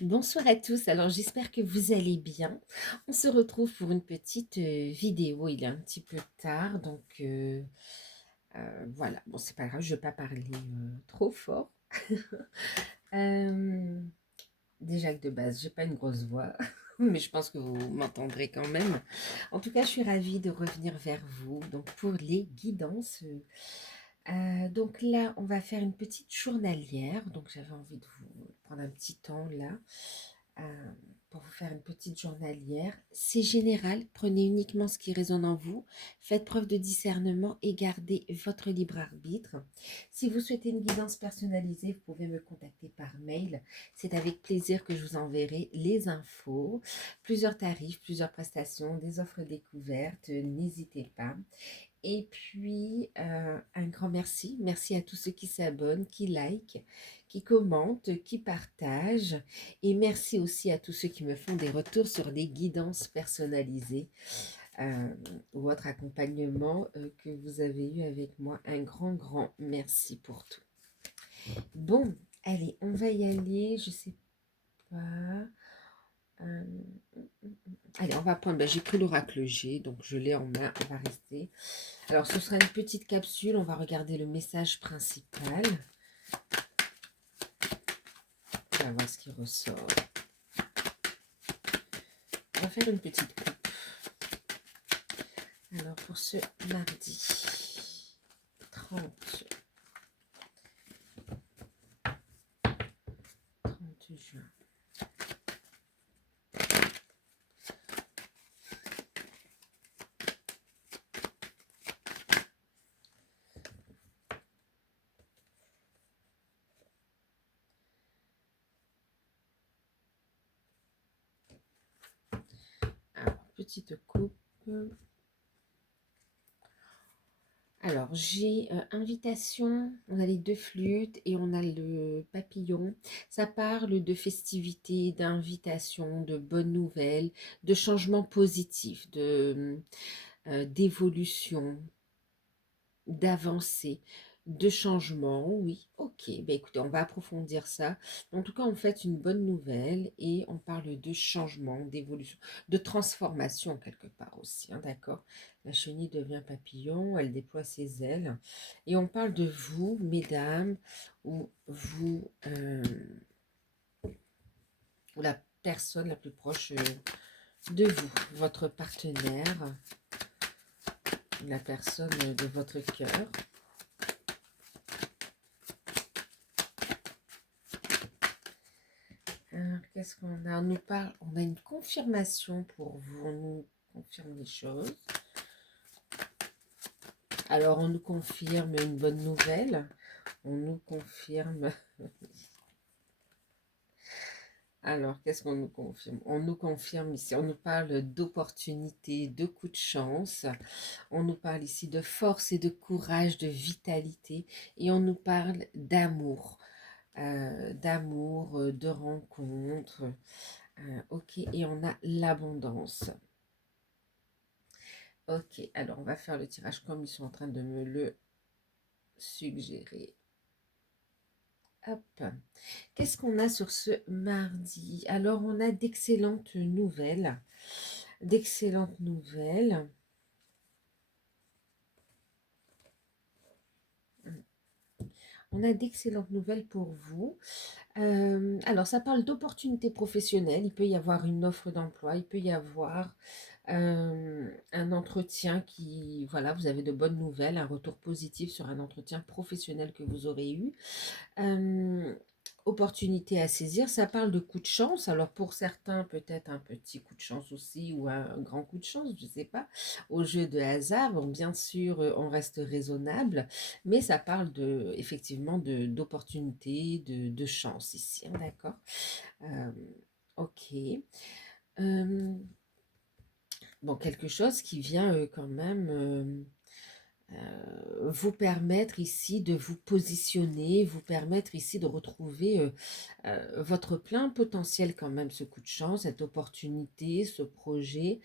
Bonsoir à tous, alors j'espère que vous allez bien. On se retrouve pour une petite vidéo, il est un petit peu tard, donc voilà, bon c'est pas grave, je ne vais pas parler trop fort. Euh, Déjà que de base, j'ai pas une grosse voix, mais je pense que vous m'entendrez quand même. En tout cas, je suis ravie de revenir vers vous, donc pour les guidances. Donc là, on va faire une petite journalière, donc j'avais envie de vous prendre un petit temps là euh, pour vous faire une petite journalière. C'est général, prenez uniquement ce qui résonne en vous, faites preuve de discernement et gardez votre libre arbitre. Si vous souhaitez une guidance personnalisée, vous pouvez me contacter par mail. C'est avec plaisir que je vous enverrai les infos, plusieurs tarifs, plusieurs prestations, des offres découvertes. N'hésitez pas. Et puis, un grand merci. Merci à tous ceux qui s'abonnent, qui likent, qui commentent, qui partagent. Et merci aussi à tous ceux qui me font des retours sur les guidances personnalisées ou votre accompagnement que vous avez eu avec moi. Un grand, grand merci pour tout. Bon, allez, on va y aller. Je sais pas. Euh, Allez, on va prendre. J'ai pris l'oracle G, donc je l'ai en main. On va rester. Alors, ce sera une petite capsule. On va regarder le message principal. On va voir ce qui ressort. On va faire une petite coupe. Alors, pour ce mardi 30 juin. Alors, petite coupe. Alors, j'ai invitation, on a les deux flûtes et on a le papillon. Ça parle de festivités, d'invitations, de bonnes nouvelles, de changements positifs, d'évolution, d'avancée, de changement. Oui, ok. Ben écoutez, on va approfondir ça. En tout cas, on fait une bonne nouvelle et on parle de changement, d'évolution, de transformation quelque part aussi. Hein, d'accord? La chenille devient papillon, elle déploie ses ailes. Et on parle de vous, mesdames, ou vous, ou la personne la plus proche de vous, votre partenaire, la personne de votre cœur. Alors, qu'est-ce qu'on a? On nous parle, on a une confirmation pour vous, on nous confirme les choses. Alors, on nous confirme une bonne nouvelle, on nous confirme... Alors, qu'est-ce qu'on nous confirme? On nous confirme ici, on nous parle d'opportunités, de coups de chance, on nous parle ici de force et de courage, de vitalité, et on nous parle d'amour, de rencontres. Ok, et on a l'abondance. Ok, alors on va faire le tirage comme ils sont en train de me le suggérer. Hop. Qu'est-ce qu'on a sur ce mardi? Alors, on a d'excellentes nouvelles. D'excellentes nouvelles. On a d'excellentes nouvelles pour vous. Alors, ça parle d'opportunités professionnelles. Il peut y avoir une offre d'emploi. Il peut y avoir un entretien qui, voilà, vous avez de bonnes nouvelles, un retour positif sur un entretien professionnel que vous aurez eu. Euh, Opportunité à saisir, ça parle de coup de chance. Alors pour certains, peut-être un petit coup de chance aussi ou un grand coup de chance, je ne sais pas. Au jeu de hasard, bon, bien sûr, on reste raisonnable, mais ça parle effectivement d'opportunité, de chance ici, hein, d'accord? Euh, ok. Euh, bon, quelque chose qui vient quand même vous permettre ici de vous positionner, vous permettre ici de retrouver votre plein potentiel quand même, ce coup de chance, cette opportunité, ce projet.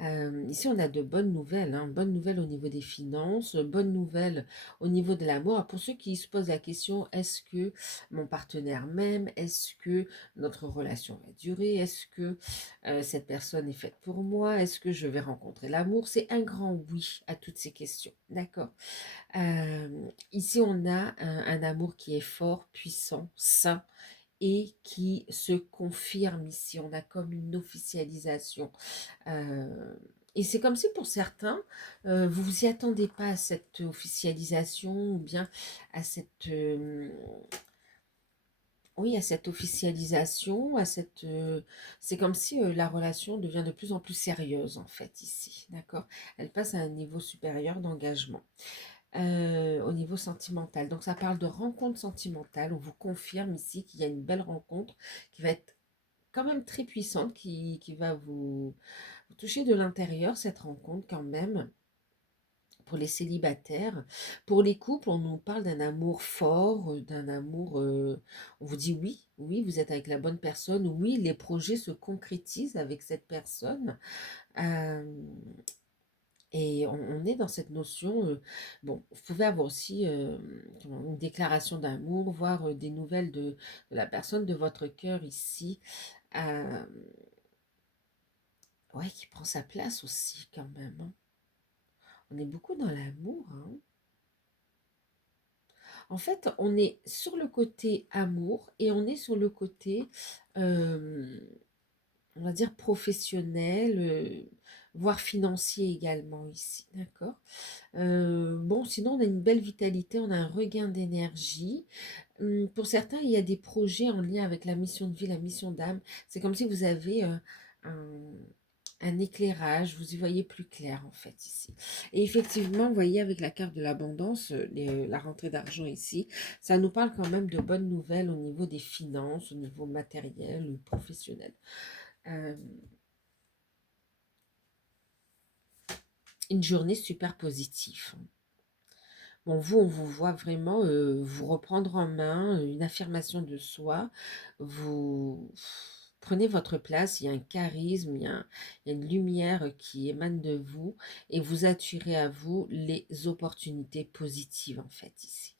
Ici, on a de bonnes nouvelles, hein, bonnes nouvelles au niveau des finances, bonnes nouvelles au niveau de l'amour. Alors, pour ceux qui se posent la question, est-ce que mon partenaire m'aime? Est-ce que notre relation va durer? Est-ce que cette personne est faite pour moi? Est-ce que je vais rencontrer l'amour? C'est un grand oui à toutes ces questions, d'accord? Ici, on a un amour qui est fort, puissant, sain et qui se confirme ici. On a comme une officialisation. Et c'est comme si pour certains, vous vous y attendez pas à cette officialisation ou bien à cette, oui, à cette officialisation, à cette, c'est comme si la relation devient de plus en plus sérieuse en fait ici, d'accord? Elle passe à un niveau supérieur d'engagement. Au niveau sentimental. Donc ça parle de rencontre sentimentale. On vous confirme ici qu'il y a une belle rencontre qui va être quand même très puissante, qui va vous toucher de l'intérieur, cette rencontre quand même, pour les célibataires. Pour les couples, on nous parle d'un amour fort, d'un amour... on vous dit oui, oui, vous êtes avec la bonne personne, oui, les projets se concrétisent avec cette personne. Euh, et on est dans cette notion, bon, vous pouvez avoir aussi une déclaration d'amour, voir des nouvelles de la personne de votre cœur ici, euh, ouais, qui prend sa place aussi quand même, hein. On est beaucoup dans l'amour, hein. En fait, on est sur le côté amour et on est sur le côté, euh, on va dire, professionnel, voire financier également ici, d'accord? Bon, sinon, on a une belle vitalité, on a un regain d'énergie. Pour certains, il y a des projets en lien avec la mission de vie, la mission d'âme. C'est comme si vous avez un, un éclairage, vous y voyez plus clair en fait ici. Et effectivement, vous voyez avec la carte de l'abondance, la rentrée d'argent ici, ça nous parle quand même de bonnes nouvelles au niveau des finances, au niveau matériel ou professionnel. Euh, une journée super positive. Bon, vous, on vous voit vraiment vous reprendre en main, une affirmation de soi. Vous prenez votre place, il y a un charisme, il y a une lumière qui émane de vous et vous attirez à vous les opportunités positives, en fait, ici.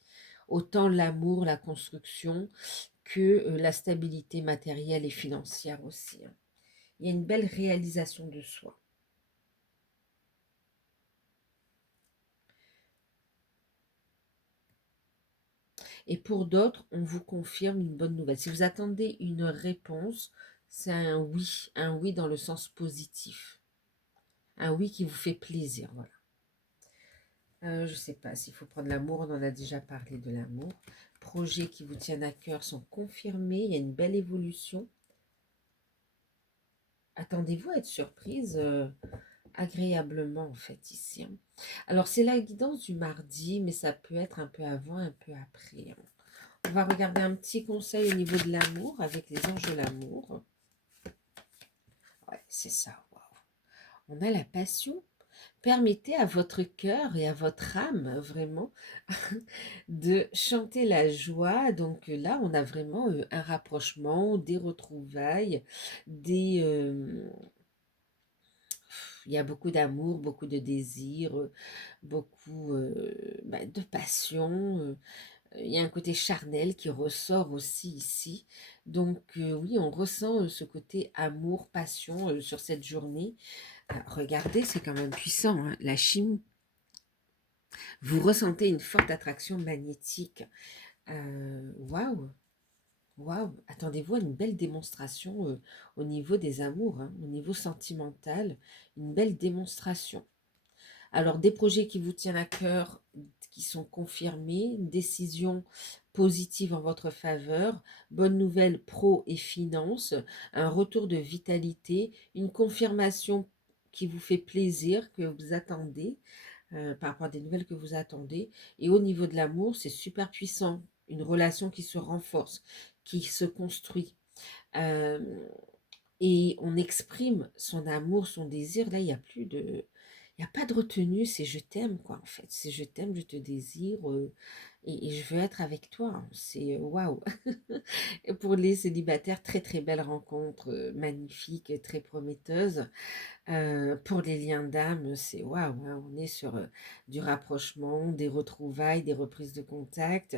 Autant l'amour, la construction que la stabilité matérielle et financière aussi, hein. Il y a une belle réalisation de soi. Et pour d'autres, on vous confirme une bonne nouvelle. Si vous attendez une réponse, c'est un oui dans le sens positif. Un oui qui vous fait plaisir, voilà. Je ne sais pas s'il faut prendre l'amour, on en a déjà parlé de l'amour. Projets qui vous tiennent à cœur sont confirmés, il y a une belle évolution. Attendez-vous à être surprise agréablement en fait ici, hein. Alors c'est la guidance du mardi, mais ça peut être un peu avant, un peu après, hein. On va regarder un petit conseil au niveau de l'amour avec les anges de l'amour. Ouais, c'est ça, waouh. On a la passion. Permettez à votre cœur et à votre âme vraiment de chanter la joie. Donc là, on a vraiment un rapprochement, des retrouvailles, il y a beaucoup d'amour, beaucoup de désir, beaucoup de passion. Il y a un côté charnel qui ressort aussi ici. Donc oui, on ressent ce côté amour, passion sur cette journée. Regardez, c'est quand même puissant, hein, la chimie. Vous ressentez une forte attraction magnétique. Waouh, waouh. Attendez-vous à une belle démonstration au niveau des amours, hein, au niveau sentimental, une belle démonstration. Alors, des projets qui vous tiennent à cœur, qui sont confirmés, une décision positive en votre faveur, bonne nouvelle pro et finance, un retour de vitalité, une confirmation qui vous fait plaisir, que vous attendez, par rapport à des nouvelles que vous attendez. Et au niveau de l'amour, c'est super puissant. Une relation qui se renforce, qui se construit. Et on exprime son amour, son désir. Là, il n'y a plus de Il y a pas de retenue, c'est je t'aime quoi en fait. C'est je t'aime, je te désire, et je veux être avec toi, hein. C'est, waouh! Et pour les célibataires, très, très belle rencontre, magnifique et très prometteuse. Pour les liens d'âme, c'est waouh, hein, on est sur, du rapprochement, des retrouvailles, des reprises de contact,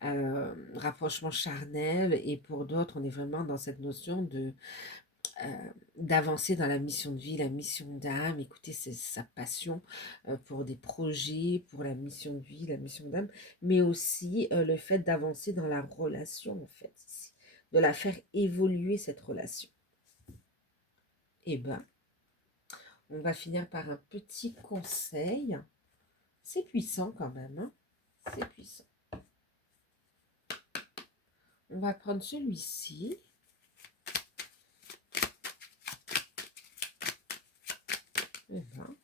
rapprochement charnel, et pour d'autres, on est vraiment dans cette notion de, d'avancer dans la mission de vie, la mission d'âme. Écoutez, c'est sa passion, pour des projets, pour la mission de vie, la mission d'âme, mais aussi, le fait d'avancer dans la relation, en fait, ici, de la faire évoluer cette relation. Et ben, on va finir par un petit conseil. C'est puissant quand même, hein. C'est puissant. On va prendre celui-ci. Eh ben.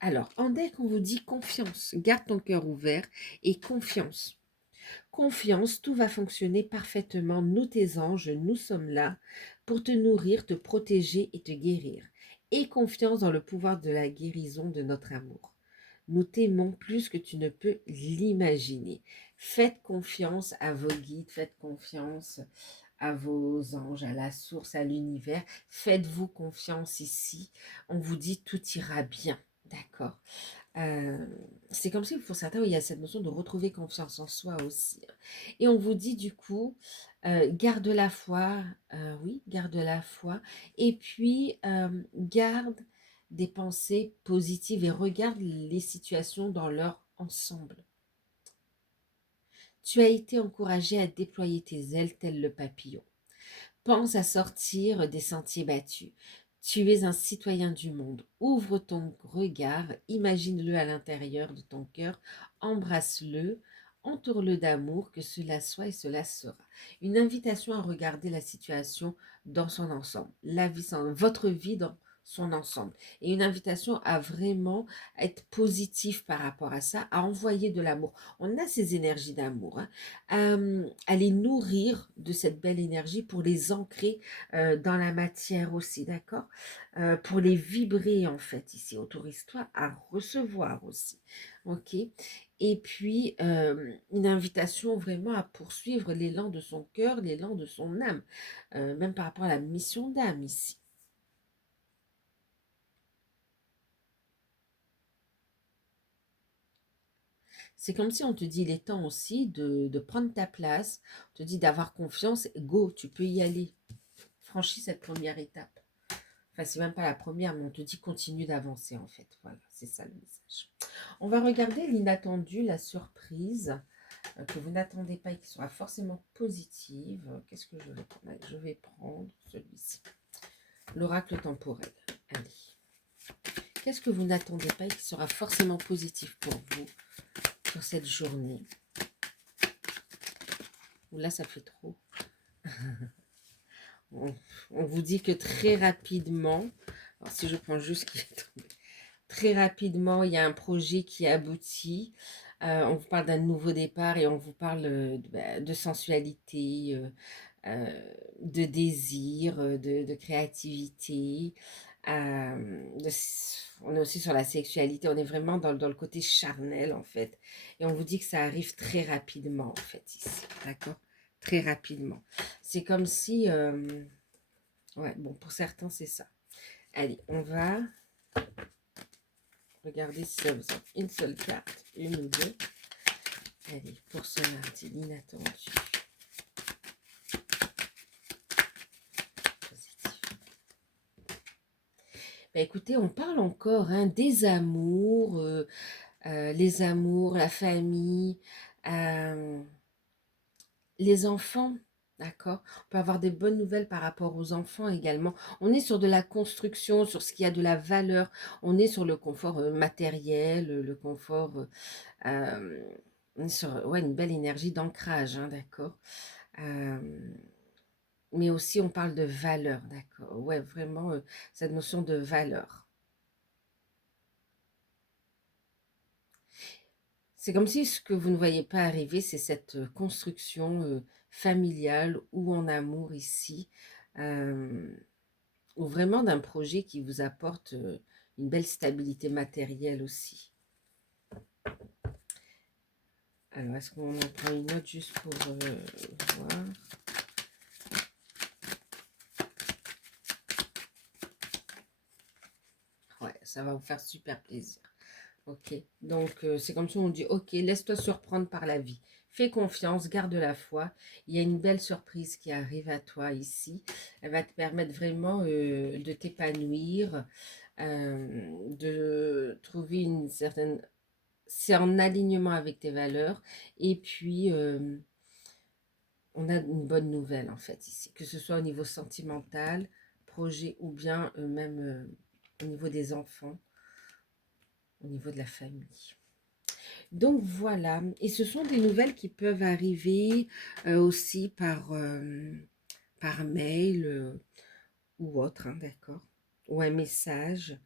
Alors, en deck, on vous dit confiance. Garde ton cœur ouvert et confiance. Confiance, tout va fonctionner parfaitement. Nous, tes anges, nous sommes là pour te nourrir, te protéger et te guérir. Et confiance dans le pouvoir de la guérison de notre amour. Nous t'aimons plus que tu ne peux l'imaginer. Faites confiance à vos guides, faites confiance à vos anges, à la source, à l'univers. Faites-vous confiance ici. On vous dit tout ira bien. D'accord. Euh, c'est comme si pour certains, il y a cette notion de retrouver confiance en soi aussi. Et on vous dit du coup, garde la foi, oui, garde la foi, et puis garde des pensées positives et regarde les situations dans leur ensemble. Tu as été encouragé à déployer tes ailes tel le papillon. Pense à sortir des sentiers battus. Tu es un citoyen du monde. Ouvre ton regard, imagine-le à l'intérieur de ton cœur, embrasse-le, entoure-le d'amour, que cela soit et cela sera. Une invitation à regarder la situation dans son ensemble, la vie, votre vie dans son ensemble. Et une invitation à vraiment être positif par rapport à ça, à envoyer de l'amour. On a ces énergies d'amour, hein, à les nourrir de cette belle énergie pour les ancrer dans la matière aussi, d'accord, pour les vibrer en fait ici. Autorise-toi à recevoir aussi, ok. Et puis, une invitation vraiment à poursuivre l'élan de son cœur, l'élan de son âme, même par rapport à la mission d'âme ici. C'est comme si on te dit, il est temps aussi de prendre ta place, on te dit d'avoir confiance, go, tu peux y aller. Franchis cette première étape. Enfin, c'est même pas la première, mais on te dit continue d'avancer en fait. Voilà, c'est ça le message. On va regarder l'inattendu, la surprise que vous n'attendez pas et qui sera forcément positive. Qu'est-ce que je vais prendre? Je vais prendre celui-ci. L'oracle temporel. Allez. Qu'est-ce que vous n'attendez pas et qui sera forcément positif pour vous sur cette journée? Là, ça fait trop. On vous dit que très rapidement, alors si je prends juste ce qui est tombé, très rapidement, il y a un projet qui aboutit. On vous parle d'un nouveau départ et on vous parle de sensualité, de désir, de créativité. On est aussi sur la sexualité, on est vraiment dans le côté charnel en fait. Et on vous dit que ça arrive très rapidement en fait ici, d'accord? Très rapidement. C'est comme si, ouais, bon, pour certains c'est ça. Allez, on va regarder si ça vous offre une seule carte, une ou deux. Allez, pour ce mardi, l'inattendu. Positif. Bah, écoutez, on parle encore hein, des amours, les amours, la famille, euh, les enfants. D'accord. On peut avoir des bonnes nouvelles par rapport aux enfants également. On est sur de la construction, sur ce qui a de la valeur. On est sur le confort matériel, le confort. Euh, on est sur ouais, une belle énergie d'ancrage, hein, d'accord. Euh, mais aussi, on parle de valeur, d'accord. Ouais, vraiment, cette notion de valeur. C'est comme si ce que vous ne voyez pas arriver, c'est cette construction familiale ou en amour ici. Euh, ou vraiment d'un projet qui vous apporte une belle stabilité matérielle aussi. Alors, est-ce qu'on en prend une autre juste pour voir? Ouais, ça va vous faire super plaisir. Ok, donc c'est comme ça on dit, ok, laisse-toi surprendre par la vie. Fais confiance, garde la foi. Il y a une belle surprise qui arrive à toi ici. Elle va te permettre vraiment de t'épanouir, de trouver une certaine... C'est en alignement avec tes valeurs. Et puis, on a une bonne nouvelle en fait ici, que ce soit au niveau sentimental, projet ou bien même au niveau des enfants, au niveau de la famille. Donc voilà, et ce sont des nouvelles qui peuvent arriver aussi par mail ou autre, hein, d'accord? Ou un message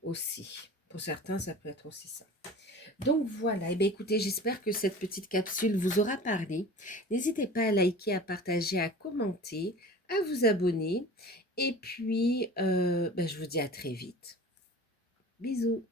aussi. Pour certains, ça peut être aussi ça. Donc voilà, et bien écoutez, j'espère que cette petite capsule vous aura parlé. N'hésitez pas à liker, à partager, à commenter, à vous abonner. Et puis, ben, je vous dis à très vite. Bisous.